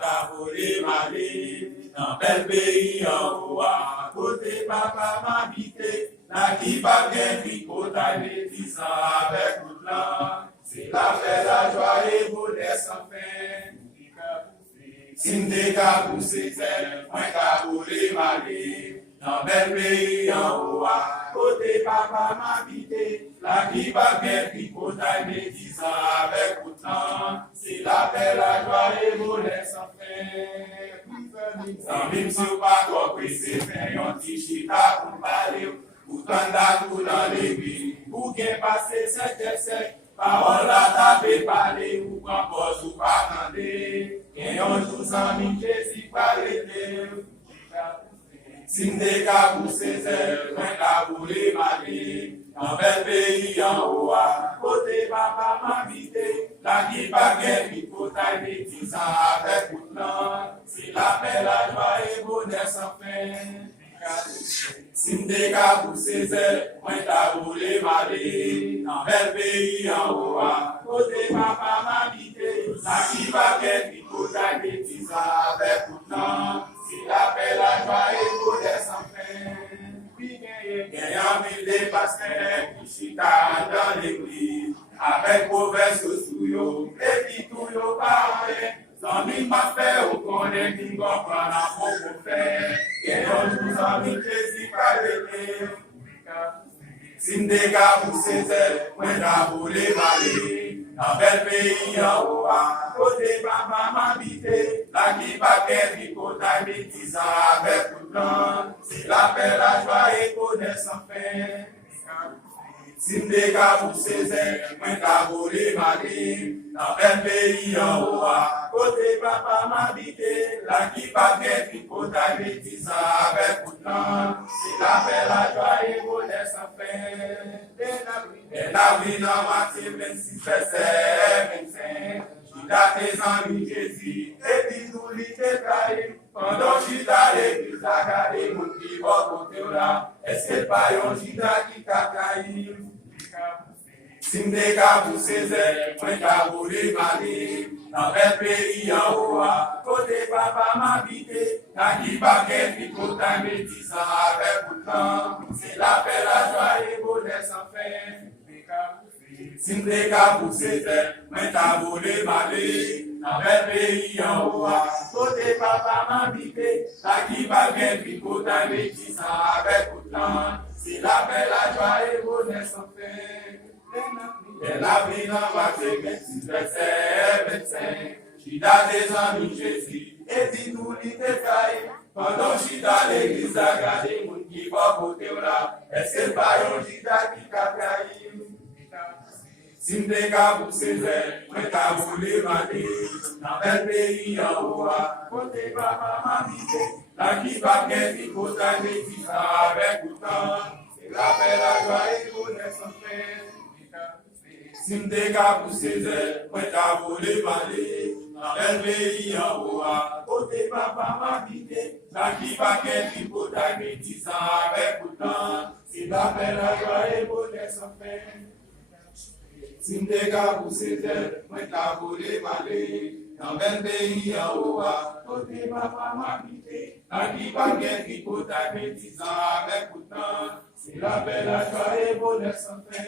ta volé malé, dans bel pays en haut, à côté papa m'habité, la qui va bien tricoter les 10 ans avec tout l'an. C'est la paix, la joie et bonheur sans fin. Si m'te ka poussé tel, moi ka volé malé, dans bel pays en haut, à côté papa m'habité, la qui va bien tricoter les 10 ans avec tout l'an. C'est la paix, la joie et bonheur sans fin. Sans même si ou pas compris, c'est fait un petit chita pour parler, pour t'en tout dans l'église, pour qu'il passe cette parole la tape parler, ou quand pose ou pas tender, et un jour sans mi Jésus parler. Si m'te ka poussé tel, moi ka voulé malé, dans bel pays en haut, à côté papa m'habité, la qui pas guère, qui potaille des 10 ans avec tout l'an, c'est la paix, la joie et bonheur sans fin. Si m'te ka poussé tel, moi ka voulé malé, dans bel pays en haut, à côté papa m'habité, la qui pas guère, qui potaille des 10 ans avec tout l'an, c'est la paix, la joie et bonheur sans fin. Gagnant mille des pasteurs qui chita dans l'église, avec mauvaise sous et puis tout yo parle. Sans mille m'a fait au connaît qui comprend la pauvre faire. Gagnant tout sans mille Jésus parler. Si m'te ka poussé tel, moi ka volé malé, dans bel pays en haut, à côté papa m'habité, la qui va qu'elle qui potaille mes 10 ans avec tout l'an, c'est la paix, la joie et bonheur sans fin. Si m'te ka poussé tel, moi ka volé malé, dans bel pays en haut, à côté papa m'habité, la qui va qu'elle qui potaille mes 10 ans avec tout l'an, c'est la paix, la joie et bonheur sans fin. Et la vie dans Matthieu 26, verset 25, Judas tes amis Jésus, et puis tout lui détaillé. Pendant Judas l'église a gardé mon qui va côté là, est-ce que pas un Judas qui t'a trahi? Si m'te ka poussé zel, moi ka volé malé, dans bel pays en haut, à côté papa m'habité, la qui va qu'elle qui potaille mes 10 ans avec tout le temps, c'est la paix, la joie et bonheur sans fin. Si m'te ka poussé zel, moi ka volé malé, dans bel pays en haut, à côté papa m'habité, la qui va qu'elle qui potaille mes 10 ans avec tout le temps, c'est la paix, la joie et bonheur sans fin. Et la vie dans Matthieu 26, verset 25, Judas des amis Jésus, et dit tout les détails. Pendant Judas l'église a gardé mon qui va côté là, est-ce que pas un Judas qui t'a trahi? Si m'te ka poussé zel, moi ka volé malé, dans bel pays en haut, à côté papa m'habité, la qui va bien qui potaille mes 10 ans avec tout temps, c'est la paix, la joie et bonheur sans fin. Si m'te ka poussé zel, moi ka volé malé, dans bel pays en haut, à côté papa m'habité, la qui va bien qui potaille mes 10 ans avec tout temps, c'est la paix, la joie et bonheur sans fin. Si m'te ka poussé tel, moi ka volé malé, dans bel pays en haut, à côté papa m'habité, la qui va bien qui potaille mes 10 ans avec tout temps, c'est la paix, la joie et bonheur sans fin.